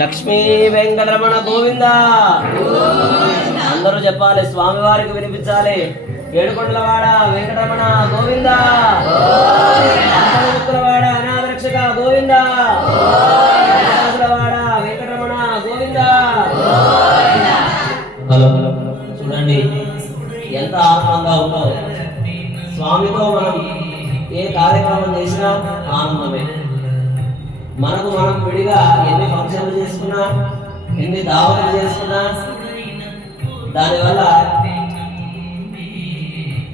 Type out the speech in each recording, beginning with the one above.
లక్ష్మీ వెంకటరమణ గోవింద. అందరూ చెప్పాలి, స్వామివారికి వినిపించాలి. ఏడుకొండలవాడ వెంకటరమణ గోవింద, వాడ అనాథరక్షక గోవింద, వాడ వెంకటరమణ గోవింద. హలో చూడండి ఎంత ఆనందంగా ఉందో. స్వామితో మనం ఏ కార్యక్రమం చేసినా ఆనందమే. మనకు మనం విడిగా ఎన్ని ఫంక్షన్లు చేసుకున్నా, ఎన్ని దావతులు చేసుకున్నా, దానివల్ల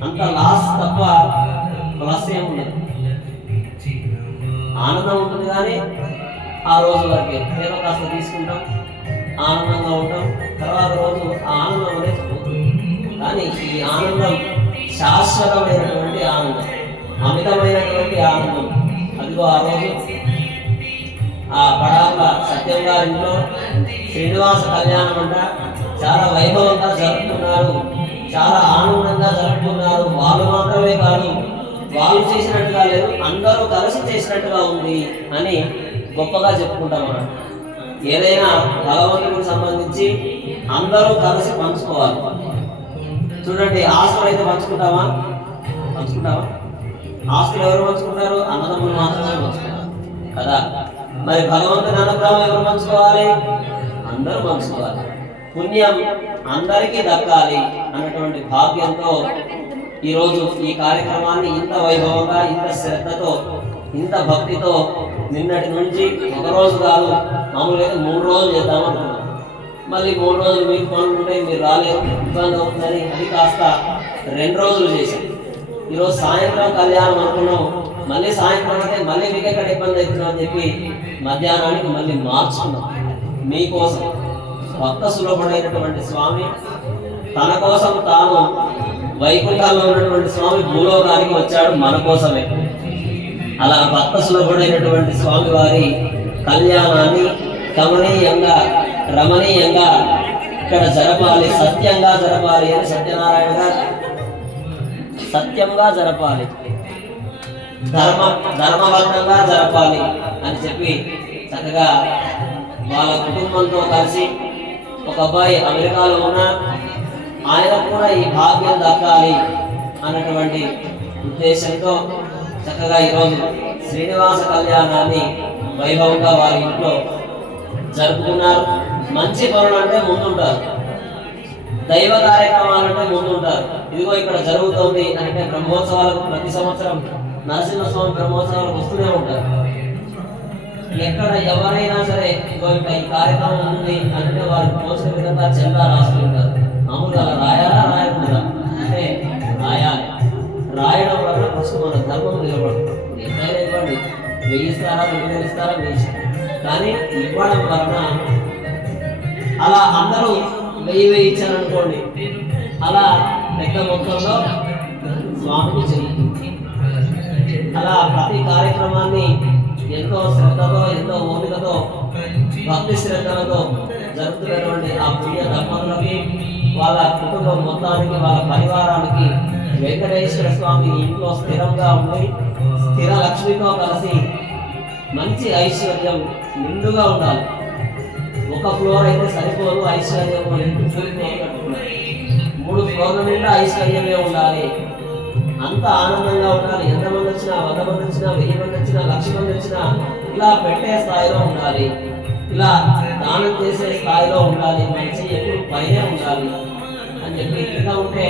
అంత లాస్ తప్ప ప్లస్ ఏం ఉండదు. ఆనందం ఉంటుంది కానీ ఆ రోజు వరకే ఏదో కాస్త తీసుకుంటాం, ఆనందంగా ఉంటాం. తర్వాత రోజు ఆ ఆనందం అనేది పోతుంది. కానీ ఈ ఆనందం శాశ్వతమైనటువంటి ఆనందం, అమితమైనటువంటి ఆనందం. అదిగో ఆ రోజు ఆ పడాల సత్యం గారింట్లో శ్రీనివాస కళ్యాణం అంట చాలా వైభవంగా జరుపుకున్నారు, చాలా ఆనందంగా జరుపుకున్నారు. వాళ్ళు మాత్రమే కాదు, వాళ్ళు చేసినట్టుగా లేదు, అందరూ కలిసి చేసినట్టుగా ఉంది అని గొప్పగా చెప్పుకుంటాం. మనం ఏదైనా భగవంతుడికి సంబంధించి అందరూ కలిసి పంచుకోవాలి. చూడండి, ఆస్తులు అయితే పంచుకుంటామా? ఆస్తులు ఎవరు పంచుకుంటారు? అన్నదమ్ములు మాత్రమే పంచుకుంటారు కదా. మరి భగవంతుని అనుగ్రహం ఎవరు పంచుకోవాలి? అందరూ పంచుకోవాలి. పుణ్యం అందరికీ దక్కాలి అన్నటువంటి భాగ్యంతో ఈరోజు ఈ కార్యక్రమాన్ని ఇంత వైభవంగా, ఇంత శ్రద్ధతో, ఇంత భక్తితో నిన్నటి నుంచి ఒక రోజు కాదు, మామూలుగా 3 రోజులు చేద్దామనుకున్నాం. మళ్ళీ 3 రోజులు మీకు పనులు ఉంటాయి, మీరు రాలేదు, ఇబ్బంది అవుతుందని అది కాస్త 2 రోజులు చేశాం. ఈరోజు సాయంత్రం కళ్యాణం అనుకున్నాం, మళ్ళీ సాయంత్రం అంటే మళ్ళీ మీకు ఎక్కడ ఇబ్బంది అవుతుందని అని చెప్పి మధ్యాహ్నానికి మళ్ళీ మార్చుకున్నాం. మీకోసం భక్త సులభుడైనటువంటి స్వామి, తన కోసం తాను వైకుంఠంలో ఉన్నటువంటి స్వామి భూలోకానికి వచ్చాడు మన కోసమే. అలా భక్త సులభుడైనటువంటి స్వామి వారి కళ్యాణాన్ని కమనీయంగా, రమణీయంగా ఇక్కడ జరపాలి, సత్యంగా జరపాలి అని సత్యనారాయణ గారు సత్యంగా జరపాలి, ధర్మబద్ధంగా జరపాలి అని చెప్పి చక్కగా వాళ్ళ కుటుంబంతో కలిసి, ఒక అబ్బాయి అమెరికాలో ఉన్న ఆయన కూడా ఈ భాగ్యం దక్కాలి అన్నటువంటి ఉద్దేశంతో చక్కగా ఈరోజు శ్రీనివాస కళ్యాణాన్ని వైభవంగా వారి ఇంట్లో జరుపుకున్నారు. మంచి పనులు అంటే ముందుంటారు, దైవ కార్యక్రమాలంటే ముందుంటారు. ఇదిగో ఇక్కడ జరుగుతోంది అంటే బ్రహ్మోత్సవాలకు ప్రతి సంవత్సరం నరసింహస్వామి బ్రహ్మోత్సవాలకు వస్తూనే ఉంటారు. ఎక్కడ ఎవరైనా సరే ఇదిగో ఇక్కడ ఈ కార్యక్రమం ఉంది అంటే వారికి పోసిన విధంగా చందా రాస్తుంటారు. మామూలుగా రాయాలా రాయకూడదా అంటే రాయాలి. రాయడం వల్ల ఫస్ట్ మన ధర్మం నిలబడుతుంది. ఎంతైనా ఇవ్వండి, 1000 ఇస్తారా 2000 ఇస్తారా మీ ఇష్టం, కానీ ఇవ్వడం వలన అలా అందరూ 1000 ఇచ్చారనుకోండి, అలా పెద్ద మొత్తంలో స్వామికి చెల్లుతుంది. అలా ప్రతి కార్యక్రమాన్ని ఎంతో శ్రద్ధతో, ఎంతో ఓపికతో, భక్తి శ్రద్ధలతో జరుపుతున్నటువంటి ఆ పుణ్య దంపతులకి, వాళ్ళ కుటుంబం మొత్తానికి, వాళ్ళ పరివారానికి వెంకటేశ్వర స్వామి ఇంట్లో స్థిరంగా ఉండి స్థిర లక్ష్మితో కలిసి మంచి ఐశ్వర్యం నిండుగా ఉండాలి. ఒక ఫ్లోర్ అయితే సరిపోదు, ఐశ్వర్యం 3 ఫ్లోర్ల నిండా ఐశ్వర్యమే ఉండాలి. అంత ఆనందంగా ఉండాలి. ఎంతమంది వచ్చినా, 100 మంది వచ్చినా, 1000 మంది వచ్చినా, 1,00,000 మంది వచ్చినా ఇలా పెట్టే స్థాయిలో ఉండాలి, ఇలా దానం చేసే స్థాయిలో ఉండాలి, మంచి ఎప్పుడు పైనే ఉండాలి అని చెప్పి కింద ఉంటే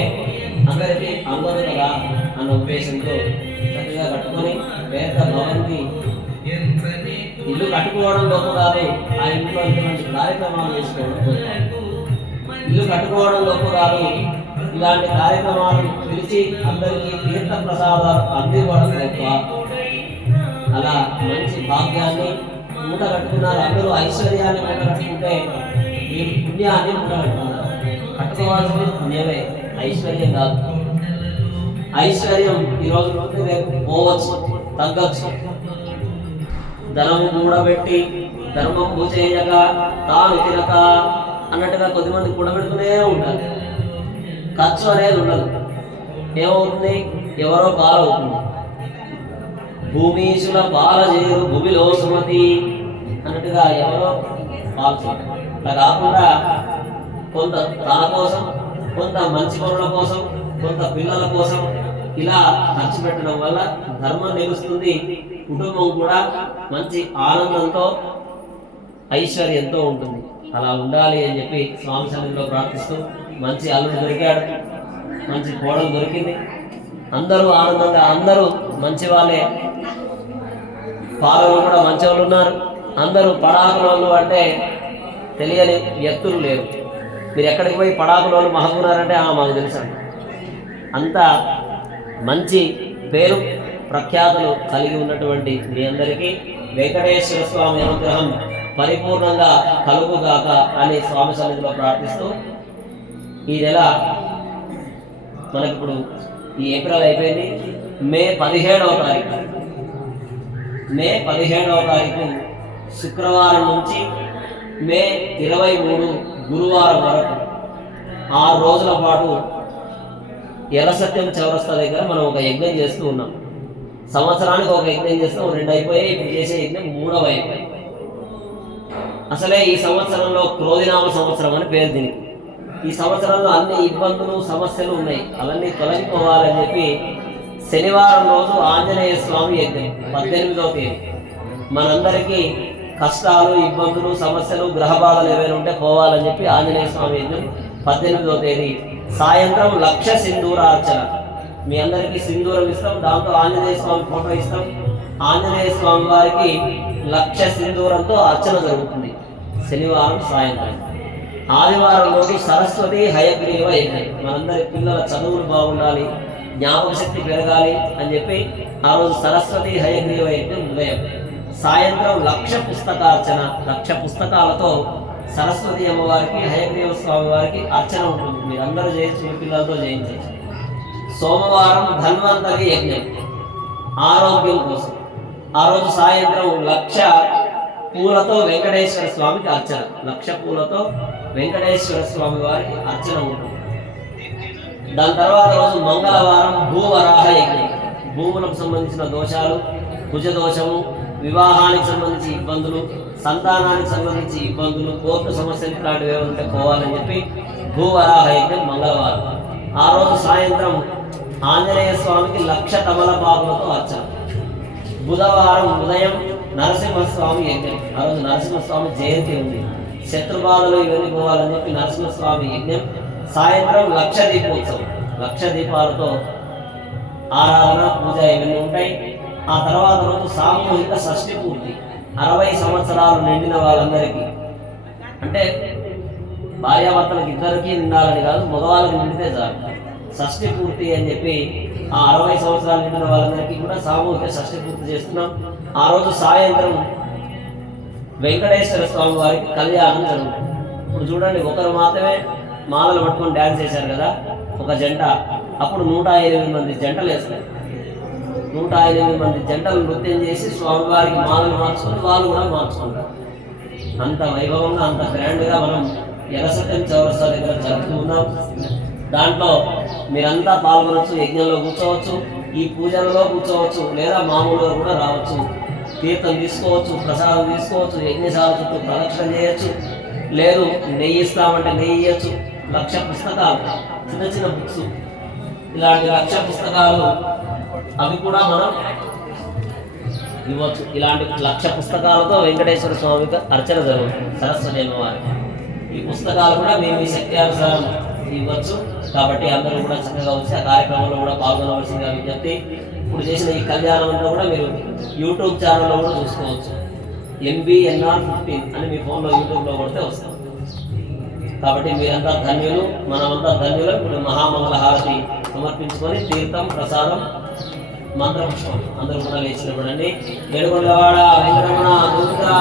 అందరికీ అందరూ కదా అన్న ఉద్దేశంతో చక్కగా కట్టుకొని పేద భవన్కి ఇల్లు కట్టుకోవడం గొప్ప కాదు, ఆ ఇంట్లో ఇటువంటి కార్యక్రమాలు చేసుకోవడం గొప్ప. ఇల్లు కట్టుకోవడం గొప్ప కాదు, ఇలాంటి కార్యక్రమాలు పిలిచి అందరికీ తీర్థ ప్రసాదాలు అందివ్వడం గొప్ప. అలా మంచి భాగ్యాన్ని మూట కట్టుకున్నారు. అందరూ ఐశ్వర్యాన్ని మూట కట్టుకుంటే మీరు పుణ్యాన్ని మూట కట్టుకున్నారు. కట్టుకోవాల్సింది పుణ్యమే, ఐశ్వర్యం కాదు. ఐశ్వర్యం ఈరోజు నుండి రేపు పోవచ్చు, తగ్గచ్చు. ధనము కూడబెట్టి ధర్మం పూజేయక తాను తినక అన్నట్టుగా కొద్దిమంది కూడబెడుతూనే ఉంటారు. ఖర్చు అనేది ఉండదు. ఏమవుతుంది? ఎవరో పాలవుతుంది. భూమీసుల పాల చేరు భూమిలో సుమతి అన్నట్టుగా ఎవరో ఆలోచన. అలా కాకుండా కొంత తన కోసం, కొంత మంచి పనుల కోసం, కొంత పిల్లల కోసం ఇలా ఖర్చు పెట్టడం వల్ల ధర్మం నిలుస్తుంది, కుటుంబం కూడా మంచి ఆనందంతో ఐశ్వర్యంతో ఉంటుంది. అలా ఉండాలి అని చెప్పి స్వామి సన్నిధిలో ప్రార్థిస్తూ మంచి అల్లుడు దొరికాడు, మంచి కోడలు దొరికింది, అందరూ ఆనందంగా, అందరూ మంచి వాళ్ళే, పాలలు కూడా మంచి వాళ్ళు ఉన్నారు. అందరూ పడాకుల వాళ్ళు అంటే తెలియని వ్యక్తులు లేరు. మీరు ఎక్కడికి పోయి పడాకుల వాళ్ళు మహబూనారంటే మాకు తెలుసు. అంత మంచి పేరు ప్రఖ్యాతులు కలిగి ఉన్నటువంటి మీ అందరికీ వెంకటేశ్వర స్వామి అనుగ్రహం పరిపూర్ణంగా కలుగుగాక అని స్వామి సన్నిధిలో ప్రార్థిస్తూ, ఈ నెల మనకిప్పుడు ఈ ఏప్రిల్ అయిపోయింది. మే 17వ తారీఖు శుక్రవారం నుంచి మే 23 గురువారం వరకు 6 రోజుల పాటు ఎలసత్యం చౌరస్తా దగ్గర మనం ఒక యజ్ఞం చేస్తూ ఉన్నాం. సంవత్సరానికి ఒక యజ్ఞం చేస్తాం, 2 అయిపోయాయి. ఇప్పుడు చేసే యజ్ఞం 3వ యజ్ఞం. అసలే ఈ సంవత్సరంలో క్రోధినామ సంవత్సరం అని పేరు దీనికి. ఈ సంవత్సరంలో అన్ని ఇబ్బందులు, సమస్యలు ఉన్నాయి, అవన్నీ తొలగిపోవాలని చెప్పి శనివారం రోజు ఆంజనేయ స్వామి యజ్ఞం 18వ తేదీ. మనందరికీ కష్టాలు, ఇబ్బందులు, సమస్యలు, గ్రహ బాధలు ఏమైనా ఉంటే పోవాలని చెప్పి ఆంజనేయ స్వామి యజ్ఞం 18వ తేదీ సాయంత్రం 1,00,000 సింధూరార్చన. మీ అందరికీ సింధూరం ఇస్తాం, దాంతో ఆంజనేయ స్వామి ఫోటో ఇస్తాం. ఆంజనేయ స్వామి వారికి 1,00,000 సింధూరంతో అర్చన జరుగుతుంది శనివారం సాయంత్రం. ఆదివారం రోజు సరస్వతి హయగ్రీవ యజ్ఞం. మనందరి పిల్లల చదువులు బాగుండాలి, జ్ఞాపక శక్తి పెరగాలి అని చెప్పి ఆ రోజు సరస్వతి హయగ్రీవ యజ్ఞం ఉదయం. సాయంత్రం 1,00,000 పుస్తకార్చన, 1,00,000 పుస్తకాలతో సరస్వతి అమ్మవారికి, హయగ్రీవ స్వామి వారికి అర్చన ఉంటుంది. మీరు అందరూ చేయొచ్చు, మీ పిల్లలతో చేయించవచ్చు. సోమవారం ధన్వంతరి యజ్ఞం, ఆరోగ్యం కోసం. ఆ రోజు సాయంత్రం 1,00,000 పూలతో వెంకటేశ్వర స్వామికి అర్చన, 1,00,000 పూలతో వెంకటేశ్వర స్వామి వారికి అర్చన ఉంటుంది. దాని తర్వాత రోజు మంగళవారం భూవరాహ యజ్ఞం. భూములకు సంబంధించిన దోషాలు, కుజ దోషము, వివాహానికి సంబంధించి ఇబ్బందులు, సంతానానికి సంబంధించి ఇబ్బందులు, కోర్టు సమస్యలు ఇట్లాంటివి ఏమంటే పోవాలని చెప్పి భూవరాహ యజ్ఞం మంగళవారం. ఆ రోజు సాయంత్రం ఆంజనేయ స్వామికి 1,00,000 తమలపాకులతో అర్చన. బుధవారం ఉదయం నరసింహస్వామి యజ్ఞం. ఆ రోజు నరసింహస్వామి జయంతి ఉంది, శత్రుబాధలు ఇవన్నీ పోవాలని చెప్పి నరసింహస్వామి యజ్ఞం. సాయంత్రం 1,00,000 దీపోత్సవం, 1,00,000 దీపాలతో ఆరాధన, పూజ ఇవన్నీ ఉంటాయి. ఆ తర్వాత రోజు సామూహిక షష్ఠి పూర్తి. 60 సంవత్సరాలు నిండిన వాళ్ళందరికీ, అంటే భార్యాభర్తలకు ఇద్దరికీ నిండాలని కాదు, మగవాళ్ళకి నిండితే చాలు. షష్ఠి పూర్తి అని చెప్పి ఆ 60 సంవత్సరాలు నిండిన వాళ్ళందరికీ కూడా సామూహిక షష్ఠి పూర్తి చేస్తున్నాం. ఆ రోజు సాయంత్రం వెంకటేశ్వర స్వామి వారికి కళ్యాణం జరుగుతుంది. ఇప్పుడు చూడండి, ఒకరు మాత్రమే మాలలు పట్టుకొని డ్యాన్స్ చేశారు కదా ఒక జంట. అప్పుడు 108 మంది జంటలు వేస్తారు. 108 మంది జంటలు నృత్యం చేసి స్వామివారికి మాలలు మార్చుకొని వాళ్ళు కూడా మార్చుకుంటారు. అంత వైభవంగా, అంత గ్రాండ్గా మనం ఎలసత్యం చౌరస్తా దగ్గర జరుపుతూ ఉన్నాం. దాంట్లో మీరంతా పాల్గొనవచ్చు, యజ్ఞంలో కూర్చోవచ్చు, ఈ పూజలలో కూర్చోవచ్చు, లేదా మామూలుగా కూడా రావచ్చు. తీర్థం తీసుకోవచ్చు, ప్రసాదం తీసుకోవచ్చు, యజ్ఞశాల చుట్టూ ప్రదక్షిణ చేయొచ్చు, లేదు నెయ్యి ఇస్తామంటే నెయ్యి ఇవ్వచ్చు. 1,00,000 పుస్తకాలు, చిన్న చిన్న బుక్స్, ఇలాంటి 1,00,000 పుస్తకాలు అవి కూడా మనం ఇవ్వచ్చు. ఇలాంటి 1,00,000 పుస్తకాలతో వెంకటేశ్వర స్వామికి అర్చన జరుగుతుంది సరస్వతి అమ్మవారికి. ఈ పుస్తకాలు కూడా మేము ఈ శక్తి అనుసారం ఇవ్వచ్చు. కాబట్టి అందరూ కూడా చక్కగా వచ్చి ఆ కార్యక్రమంలో కూడా పాల్గొనవలసిందిగా విజ్ఞప్తి. ఇప్పుడు చేసిన ఈ కళ్యాణం అంతా కూడా మీరు యూట్యూబ్ ఛానల్లో కూడా చూసుకోవచ్చు. MBNR15 అని మీ ఫోన్లో యూట్యూబ్లో కొడితే వస్తాం. కాబట్టి మీరంతా ధన్యులు, మనమంతా ధన్యులు. ఇప్పుడు మహామంగళ హారతి సమర్పించుకొని తీర్థం, ప్రసాదం, మంత్రపుష్పం అందరూ కూడా లేచినప్పుడండి. వెలుగొండవాడ వెంకటరమణ గోవిందా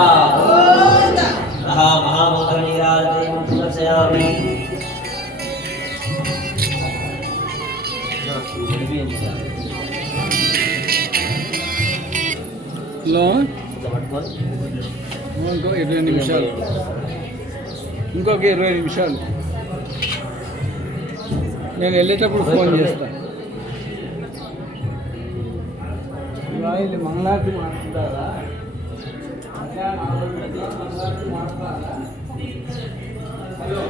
మహామంగళ నీరాజయామి. ఇంకో 20 నిమిషాలు, ఇంకొక 20 నిమిషాలు. నేను వెళ్ళేటప్పుడు ఫోన్ చేస్తాను. మంగళారతి మాట్లాడారా? హలో